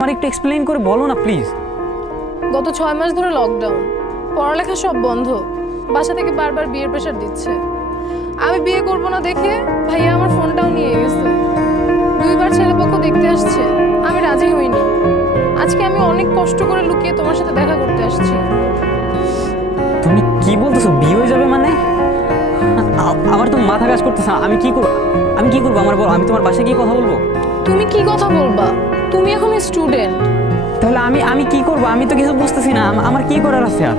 আমার একটু এক্সপ্লেইন করে বলো না প্লিজ। গত 6 মাস ধরে লকডাউন, পড়ালেখা সব বন্ধ, বাসা থেকে বারবার বিয়ের প্রেশার দিচ্ছে। আমি বিয়ে করব না দেখে ভাইয়া আমার ফোনটাও নিয়ে গেছে। 2বার ছেলেপক্ষ দেখতে আসছে, আমি রাজি হইনি। আজকে আমি অনেক কষ্ট করে লুকিয়ে তোমার সাথে দেখা করতে আসছি। তুমি কি বলতেছো, বিয়ে হয়ে যাবে মানে? আমার তো মাথা কাজ করতেছে। আমি কি করবো আমার বলো? আমি তোমার বাসায় গিয়ে কথা বলবো? তুমি কি কথা বলবা? তুমি এখন স্টুডেন্ট। তাহলে আমি কি করবো? আমি তো কিছু বুঝতেছি না। আমার কি করার আছে আর?